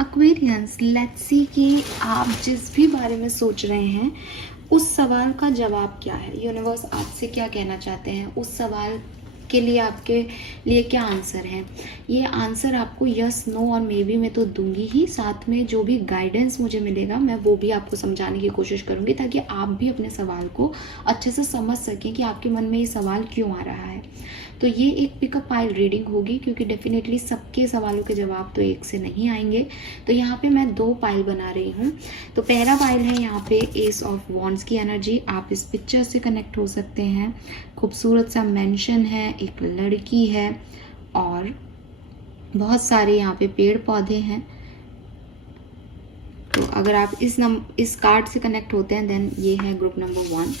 Aquarians, let's see कि आप जिस भी बारे में सोच रहे हैं उस सवाल का जवाब क्या है, यूनिवर्स आपसे क्या कहना चाहते हैं, उस सवाल के लिए आपके लिए क्या आंसर है। ये आंसर आपको यस, नो और मे बी मैं तो दूंगी ही, साथ में जो भी गाइडेंस मुझे मिलेगा मैं वो भी आपको समझाने की कोशिश करूँगी, ताकि आप भी अपने सवाल को अच्छे से समझ सकें कि आपके मन में ये सवाल क्यों आ रहा है। तो ये एक पिकअप पाइल रीडिंग होगी, क्योंकि डेफिनेटली सबके सवालों के जवाब तो एक से नहीं आएंगे। तो यहाँ पे मैं 2 पाइल बना रही हूँ। तो पहला पाइल है यहाँ पे एस ऑफ वॉन्ड्स की एनर्जी। आप इस पिक्चर से कनेक्ट हो सकते हैं। खूबसूरत सा मेंशन है, एक लड़की है और बहुत सारे यहाँ पे पेड़ पौधे हैं। तो अगर आप इस कार्ड से कनेक्ट होते हैं देन ये है ग्रुप नंबर 1।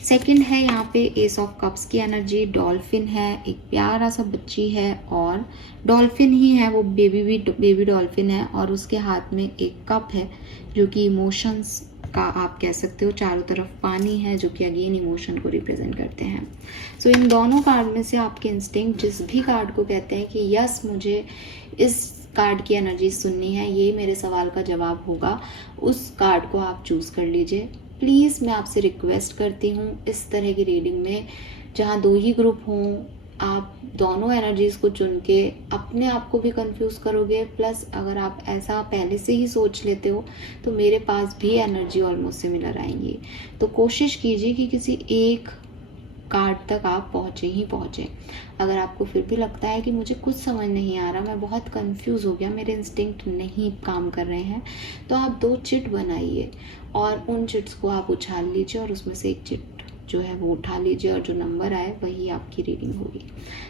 सेकंड है यहाँ पे एस ऑफ कप्स की एनर्जी। डॉल्फिन है, एक प्यारा सा बच्ची है और डॉल्फिन ही है, वो बेबी डॉल्फिन है और उसके हाथ में एक कप है जो कि इमोशंस का आप कह सकते हो। चारों तरफ पानी है जो कि अगेन इमोशन को रिप्रेजेंट करते हैं। सो इन दोनों कार्ड में से आपके इंस्टिंक्ट जिस भी कार्ड को कहते हैं कि यस मुझे इस कार्ड की एनर्जी सुननी है, ये मेरे सवाल का जवाब होगा, उस कार्ड को आप चूज़ कर लीजिए। प्लीज़ मैं आपसे रिक्वेस्ट करती हूँ इस तरह की रीडिंग में जहाँ 2 ही ग्रुप हों, आप दोनों एनर्जीज़ को चुन के अपने आप को भी कंफ्यूज करोगे, प्लस अगर आप ऐसा पहले से ही सोच लेते हो तो मेरे पास भी एनर्जी ऑलमोस्ट सिमिलर आएंगी। तो कोशिश कीजिए कि किसी एक कार्ड तक आप पहुँचे ही पहुँचे। अगर आपको फिर भी लगता है कि मुझे कुछ समझ नहीं आ रहा, मैं बहुत कंफ्यूज हो गया, मेरे इंस्टिंक्ट नहीं काम कर रहे हैं, तो आप 2 चिट बनाइए और उन चिट्स को आप उछाल लीजिए और उसमें से एक चिट जो है वो उठा लीजिए और जो नंबर आए वही आपकी रीडिंग होगी।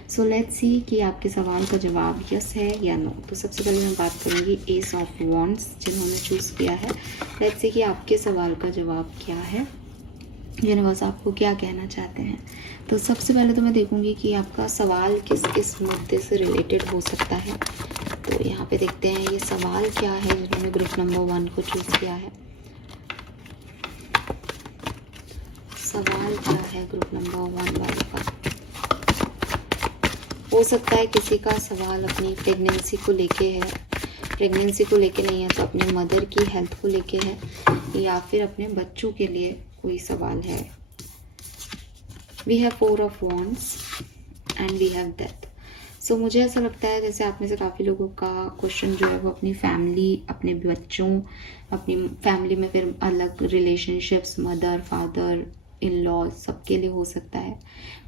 सो लेट्स सी कि आपके सवाल का जवाब यस है या नो। तो सबसे पहले मैं बात करूँगी एस ऑफ वॉन्ड्स जिन्होंने चूज़ किया है। लेट्स सी कि आपके सवाल का जवाब क्या है, यूनिवर्स आपको क्या कहना चाहते हैं। तो सबसे पहले तो मैं देखूंगी कि आपका सवाल किस मुद्दे से रिलेटेड हो सकता है। तो यहाँ पे देखते हैं ये सवाल क्या है जिन्होंने ग्रुप नंबर 1 को चूज़ किया है। सवाल क्या है ग्रुप नंबर 1 वाले का। हो सकता है किसी का सवाल अपनी प्रेगनेंसी को लेके है, प्रेगनेंसी को लेके नहीं है तो अपने मदर की हेल्थ को लेके है, या फिर अपने बच्चों के लिए कोई सवाल है। We have 4 of wands and we have death. So मुझे ऐसा लगता है जैसे आप में से काफ़ी लोगों का क्वेश्चन जो है वो अपनी फैमिली, अपने बच्चों, अपनी फैमिली में फिर अलग relationships, mother father in laws सबके लिए हो सकता है।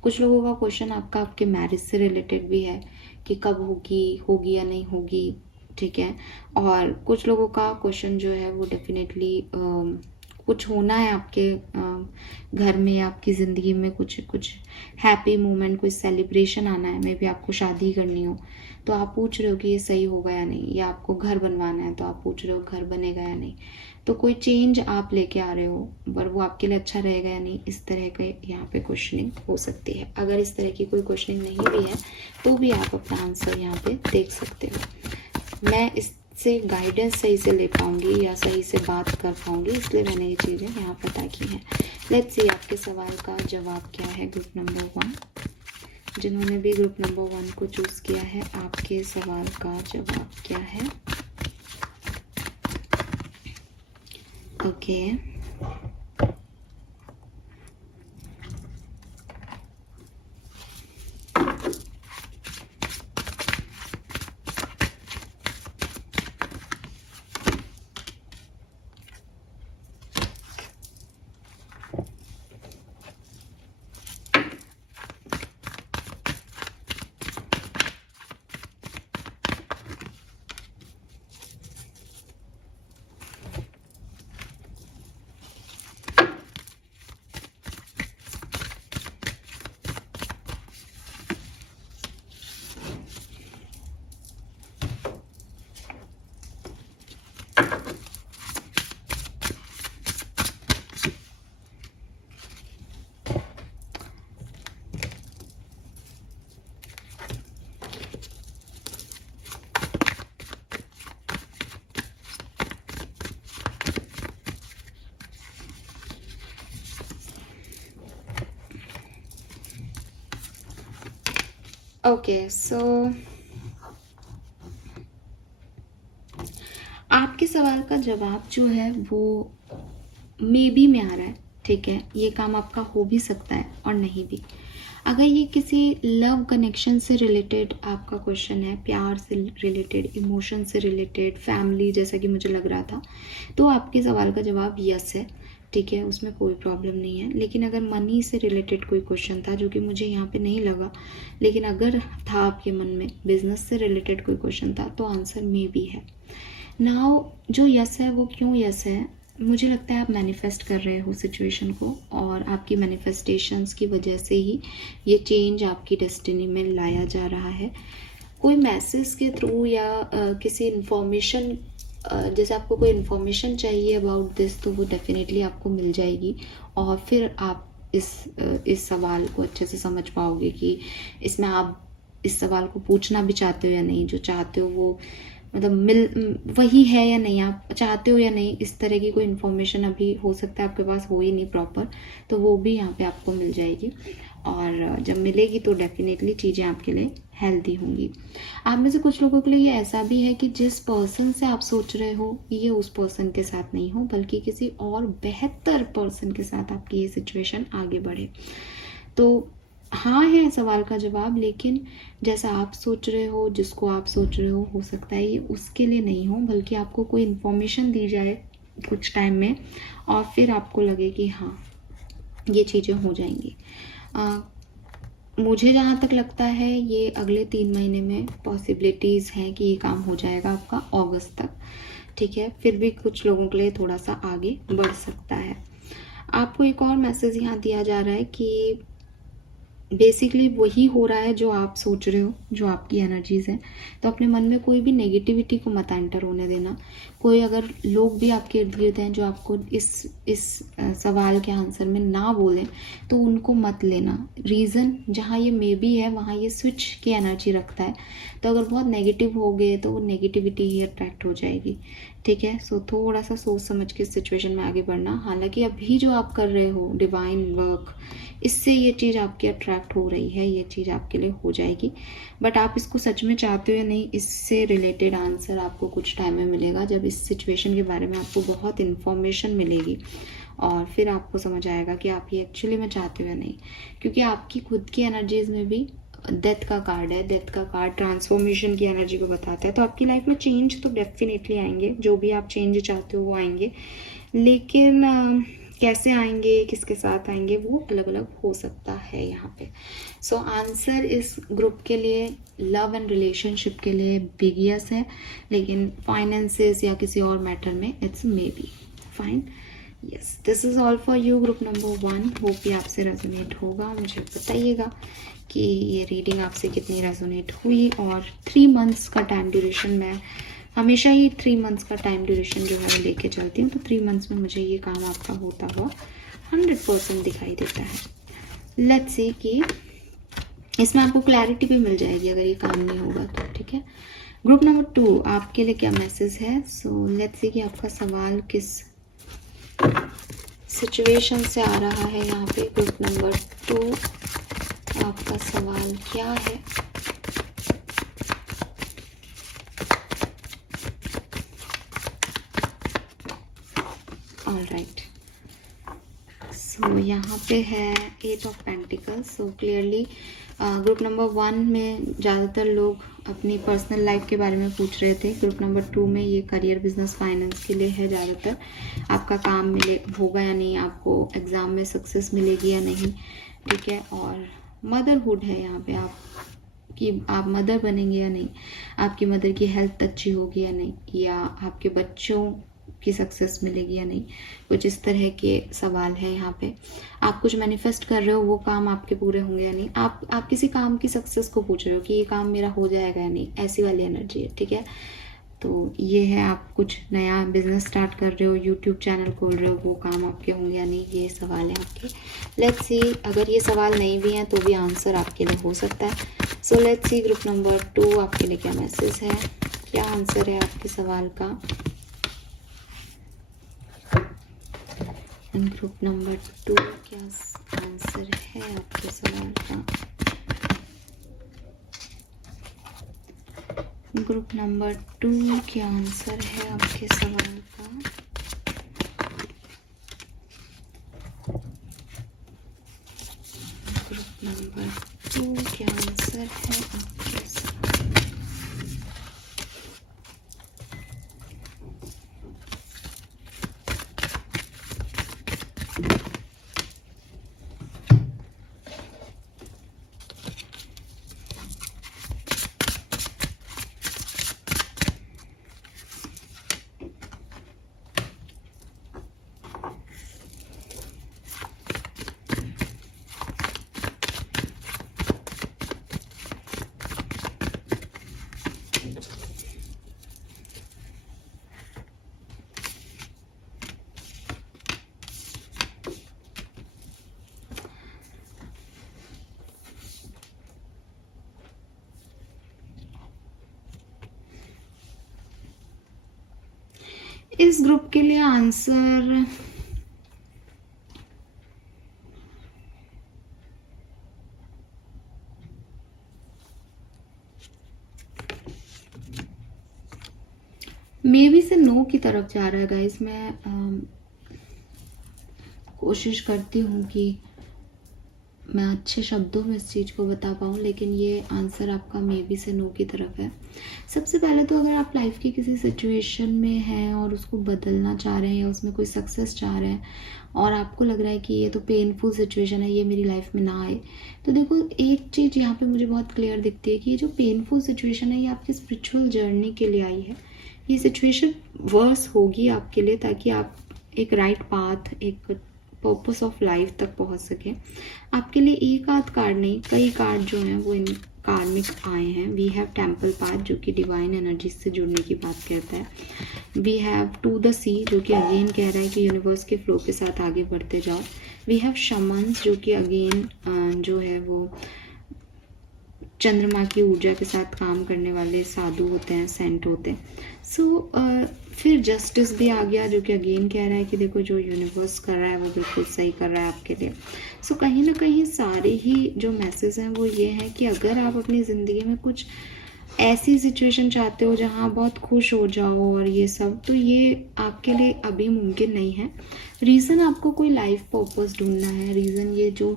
कुछ लोगों का क्वेश्चन आपका आपके मैरिज से रिलेटेड भी है कि कब होगी या नहीं होगी, ठीक है। और कुछ लोगों का क्वेश्चन जो है वो डेफिनेटली कुछ होना है आपके घर में या आपकी ज़िंदगी में, कुछ हैप्पी मोमेंट, कोई सेलिब्रेशन आना है, मे बी आपको शादी करनी हो तो आप पूछ रहे हो कि ये सही होगा या नहीं, या आपको घर बनवाना है तो आप पूछ रहे हो घर बनेगा या नहीं। तो कोई चेंज आप लेके आ रहे हो पर वो आपके लिए अच्छा रहेगा या नहीं, इस तरह का यहाँ पे क्वेश्चनिंग हो सकती है। अगर इस तरह की कोई क्वेश्चनिंग नहीं भी है तो भी आप अपना आंसर यहाँ पे देख सकते हो। मैं इससे गाइडेंस सही से ले पाऊंगी या सही से बात कर पाऊंगी, इसलिए मैंने ये चीज़ें यहाँ पता की हैं। लेट्स सी आपके सवाल का जवाब क्या है ग्रुप नंबर 1। जिन्होंने भी ग्रुप नंबर 1 को चूज़ किया है, आपके सवाल का जवाब क्या है। Okay okay. सो आपके सवाल का जवाब जो है वो मे बी में आ रहा है, ठीक है। ये काम आपका हो भी सकता है और नहीं भी। अगर ये किसी लव कनेक्शन से रिलेटेड आपका क्वेश्चन है, प्यार से रिलेटेड, इमोशन से रिलेटेड, फैमिली, जैसा कि मुझे लग रहा था, तो आपके सवाल का जवाब यस है, ठीक है, उसमें कोई प्रॉब्लम नहीं है। लेकिन अगर मनी से रिलेटेड कोई क्वेश्चन था, जो कि मुझे यहाँ पे नहीं लगा, लेकिन अगर था आपके मन में बिजनेस से रिलेटेड कोई क्वेश्चन था, तो आंसर मे बी है। नाउ जो यस है वो क्यों यस है, मुझे लगता है आप मैनिफेस्ट कर रहे हो सिचुएशन को, और आपकी मैनिफेस्टेशंस की वजह से ही ये चेंज आपकी डेस्टिनी में लाया जा रहा है। कोई मैसेज के थ्रू या किसी इन्फॉर्मेशन, जैसे आपको कोई इन्फॉर्मेशन चाहिए अबाउट दिस, तो वो डेफिनेटली आपको मिल जाएगी, और फिर आप इस सवाल को अच्छे से समझ पाओगे कि इसमें आप इस सवाल को पूछना भी चाहते हो या नहीं, जो चाहते हो वो मतलब वही है या नहीं, आप चाहते हो या नहीं, इस तरह की कोई इन्फॉर्मेशन अभी हो सकता है आपके पास हो ही नहीं प्रॉपर, तो वो भी यहाँ पे आपको मिल जाएगी। और जब मिलेगी तो डेफिनेटली चीज़ें आपके लिए हेल्दी होंगी। आप में से कुछ लोगों के लिए ये ऐसा भी है कि जिस पर्सन से आप सोच रहे हो ये उस पर्सन के साथ नहीं हो, बल्कि किसी और बेहतर पर्सन के साथ आपकी ये सिचुएशन आगे बढ़े। तो हाँ है सवाल का जवाब, लेकिन जैसा आप सोच रहे हो, जिसको आप सोच रहे हो सकता है ये उसके लिए नहीं हो, बल्कि आपको कोई इन्फॉर्मेशन दी जाए कुछ टाइम में, और फिर आपको लगे कि हाँ ये चीज़ें हो जाएंगी। मुझे जहाँ तक लगता है ये अगले 3 महीने में पॉसिबिलिटीज़ हैं कि ये काम हो जाएगा आपका अगस्त तक, ठीक है। फिर भी कुछ लोगों के लिए थोड़ा सा आगे बढ़ सकता है। आपको एक और मैसेज यहाँ दिया जा रहा है कि बेसिकली वही हो रहा है जो आप सोच रहे हो, जो आपकी एनर्जीज़ हैं। तो अपने मन में कोई भी नेगेटिविटी को मत एंटर होने देना। कोई अगर लोग भी आपके इर्द गिर्द हैं जो आपको इस सवाल के आंसर में ना बोलें, तो उनको मत लेना। रीज़न जहाँ ये मे बी है वहाँ ये स्विच की एनर्जी रखता है, तो अगर बहुत नेगेटिव हो गए तो वो नेगेटिविटी ही अट्रैक्ट हो जाएगी, ठीक है। सो थोड़ा सा सोच समझ के सिचुएशन में आगे बढ़ना। हालांकि अभी जो आप कर रहे हो डिवाइन वर्क, इससे ये चीज़ आपकी अट्रैक्ट हो रही है, ये चीज़ आपके लिए हो जाएगी। बट आप इसको सच में चाहते हो या नहीं, इससे रिलेटेड आंसर आपको कुछ टाइम में मिलेगा, जब इस सिचुएशन के बारे में आपको बहुत इन्फॉर्मेशन मिलेगी, और फिर आपको समझ आएगा कि आप ये एक्चुअली में चाहते हो या नहीं। क्योंकि आपकी खुद की एनर्जीज़ में भी डेथ का कार्ड है। डेथ का कार्ड ट्रांसफॉर्मेशन की एनर्जी को बताता है। तो आपकी लाइफ में चेंज तो डेफिनेटली आएंगे, जो भी आप चेंज चाहते हो वो आएंगे, लेकिन कैसे आएंगे, किसके साथ आएंगे, वो अलग अलग हो सकता है यहाँ पे। सो आंसर इस ग्रुप के लिए, लव एंड रिलेशनशिप के लिए बिग यस है, लेकिन फाइनेंसेस या किसी और मैटर में it's may be fine. Yes, this is all for you group number 1। Hope ये आपसे रेजोनेट होगा। मुझे बताइएगा कि ये रीडिंग आपसे कितनी रेजोनेट हुई। और 3 मंथ्स का टाइम ड्यूरेशन, मैं हमेशा ही 3 मंथ्स का टाइम ड्यूरेशन जो है मैं लेके चलती हूँ, तो 3 मंथ्स में मुझे ये काम आपका होता हुआ 100% दिखाई देता है। लेट्स सी कि इसमें आपको क्लैरिटी भी मिल जाएगी अगर ये काम नहीं होगा तो, ठीक है। ग्रुप नंबर 2 आपके लिए क्या मैसेज है। सो लेट्स सी कि आपका सवाल किस सिचुएशन से आ रहा है यहाँ पे। ग्रुप नंबर 2 आपका सवाल क्या है। ऑलराइट, सो यहाँ पे है 8 of pentacles. So clearly group number 1 में ज़्यादातर लोग अपनी पर्सनल लाइफ के बारे में पूछ रहे थे। ग्रुप नंबर 2 में ये करियर, बिजनेस, फाइनेंस के लिए है ज़्यादातर। आपका काम मिले होगा या नहीं, आपको एग्ज़ाम में सक्सेस मिलेगी या नहीं, ठीक है। और मदरहुड है यहाँ पे, आप मदर बनेंगे या नहीं, आपकी मदर की हेल्थ अच्छी होगी या नहीं, या आपके बच्चों की सक्सेस मिलेगी या नहीं, कुछ इस तरह के सवाल है यहाँ पे। आप कुछ मैनिफेस्ट कर रहे हो, वो काम आपके पूरे होंगे या नहीं। आप किसी काम की सक्सेस को पूछ रहे हो कि ये काम मेरा हो जाएगा या नहीं, ऐसी वाली एनर्जी है, ठीक है। तो ये है, आप कुछ नया बिजनेस स्टार्ट कर रहे हो, यूट्यूब चैनल खोल रहे हो, वो काम आपके होंगे या नहीं, ये सवाल है आपके। लेट्स सी, अगर ये सवाल नहीं भी हैं तो भी आंसर आपके लिए हो सकता है। So let's see group number 2 आपके लिए क्या मैसेज है, क्या आंसर है आपके सवाल का। ग्रुप नंबर 2 क्या आंसर है आपके सवाल का। ग्रुप नंबर 2 क्या आंसर है आपके सवाल का? ग्रुप नंबर 2 क्या आंसर है आपके सवाल? इस ग्रुप के लिए आंसर मे बी से नो की तरफ जा रहा है गाइस। मैं कोशिश करती हूँ कि मैं अच्छे शब्दों में इस चीज़ को बता पाऊँ, लेकिन ये आंसर आपका मे बी से नो की तरफ है। सबसे पहले तो अगर आप लाइफ की किसी सिचुएशन में हैं और उसको बदलना चाह रहे हैं या उसमें कोई सक्सेस चाह रहे हैं और आपको लग रहा है कि ये तो पेनफुल सिचुएशन है, ये मेरी लाइफ में ना आए, तो देखो एक चीज़ यहाँ पे मुझे बहुत क्लियर दिखती है कि ये जो पेनफुल सिचुएशन है ये आपकी स्पिरिचुअल जर्नी के लिए आई है। ये सिचुएशन वर्स होगी आपके लिए ताकि आप एक राइट पाथ, एक पर्पस ऑफ लाइफ तक पहुंच सके। आपके लिए एक आध कार्ड नहीं, कई कार्ड जो हैं वो इन कार्मिक आए हैं। वी हैव टेम्पल पाथ जो कि डिवाइन एनर्जी से जुड़ने की बात कहता है। वी हैव टू द सी जो कि अगेन कह रहा है कि यूनिवर्स के फ्लो के साथ आगे बढ़ते जाओ। वी हैव शमन्स जो कि अगेन जो है वो चंद्रमा की ऊर्जा के साथ काम करने वाले साधु होते हैं, सेंट होते हैं। सो फिर जस्टिस भी आ गया जो कि अगेन कह रहा है कि देखो जो यूनिवर्स कर रहा है वो बिल्कुल सही कर रहा है आपके लिए। सो कहीं ना कहीं सारे ही जो मैसेज हैं वो ये हैं कि अगर आप अपनी ज़िंदगी में कुछ ऐसी सिचुएशन चाहते हो जहाँ बहुत खुश हो जाओ और ये सब, तो ये आपके लिए अभी मुमकिन नहीं है। रीज़न आपको कोई लाइफ पर्पस ढूंढना है। रीज़न ये जो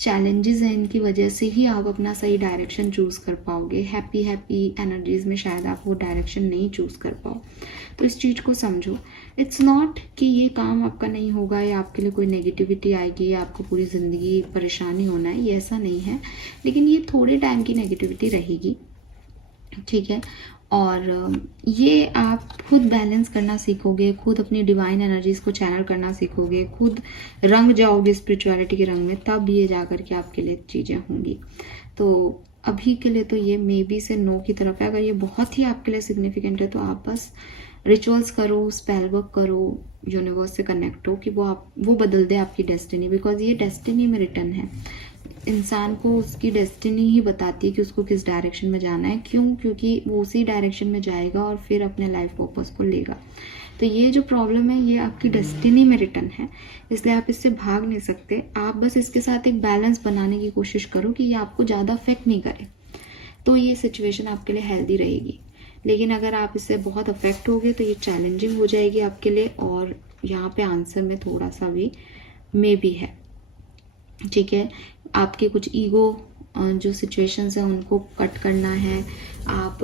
चैलेंजेस हैं इनकी वजह से ही आप अपना सही डायरेक्शन चूज़ कर पाओगे। हैप्पी एनर्जीज़ में शायद आप वो डायरेक्शन नहीं चूज़ कर पाओ, तो इस चीज़ को समझो। इट्स नॉट कि ये काम आपका नहीं होगा या आपके लिए कोई नेगेटिविटी आएगी या आपको पूरी ज़िंदगी परेशानी होना है, ये ऐसा नहीं है। लेकिन ये थोड़े टाइम की नेगेटिविटी रहेगी, ठीक है। और ये आप खुद बैलेंस करना सीखोगे, खुद अपनी डिवाइन एनर्जीज को चैनल करना सीखोगे, खुद रंग जाओगे स्पिरिचुअलिटी के रंग में, तब ये जा कर के आपके लिए चीज़ें होंगी। तो अभी के लिए तो ये मे बी से नो की तरफ है। अगर ये बहुत ही आपके लिए सिग्निफिकेंट है तो आप बस रिचुअल्स करो, स्पेल वर्क करो, यूनिवर्स से कनेक्ट हो कि वो बदल दे आपकी डेस्टिनी। बिकॉज ये डेस्टिनी में रिटर्न है। इंसान को उसकी डेस्टिनी ही बताती है कि उसको किस डायरेक्शन में जाना है। क्यों? क्योंकि वो उसी डायरेक्शन में जाएगा और फिर अपने लाइफ पर्पस को लेगा। तो ये जो प्रॉब्लम है ये आपकी डेस्टिनी में रिटर्न है, इसलिए आप इससे भाग नहीं सकते। आप बस इसके साथ एक बैलेंस बनाने की कोशिश करो कि ये आपको ज़्यादा अफेक्ट नहीं करे, तो ये सिचुएशन आपके लिए हेल्दी रहेगी। लेकिन अगर आप इससे बहुत अफेक्ट होगे तो ये चैलेंजिंग हो जाएगी आपके लिए। और यहाँ पे आंसर में थोड़ा सा भी मे बी है, ठीक है। आपके कुछ ईगो जो सिचुएशंस हैं उनको कट करना है। आप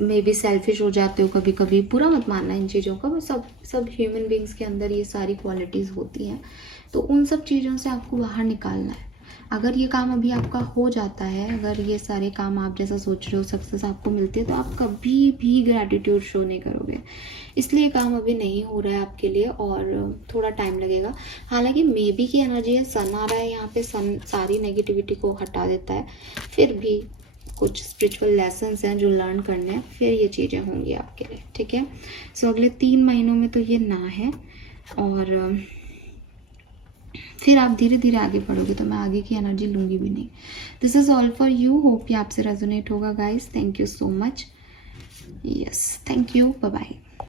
मे बी सेल्फिश हो जाते हो कभी कभी, पूरा मत मानना इन चीज़ों का। सब ह्यूमन बींग्स के अंदर ये सारी क्वालिटीज़ होती हैं, तो उन सब चीज़ों से आपको बाहर निकालना है। अगर ये काम अभी आपका हो जाता है, अगर ये सारे काम आप जैसा सोच रहे हो सक्सेस आपको मिलती है, तो आप कभी भी ग्रैटिट्यूड शो नहीं करोगे। इसलिए काम अभी नहीं हो रहा है आपके लिए और थोड़ा टाइम लगेगा। हालांकि मे बी की एनर्जी है, सन आ रहा है यहाँ पे, सन सारी नेगेटिविटी को हटा देता है। फिर भी कुछ स्पिरिचुअल लेसन्स हैं जो लर्न करने हैं, फिर ये चीज़ें होंगी आपके लिए, ठीक है। सो अगले 3 महीनों में तो ये ना है और फिर आप धीरे धीरे आगे बढ़ोगे, तो मैं आगे की एनर्जी लूँगी भी नहीं। This is all for you. Hope ये आपसे रेजोनेट होगा guys. Thank you so much. Yes, thank you, bye bye.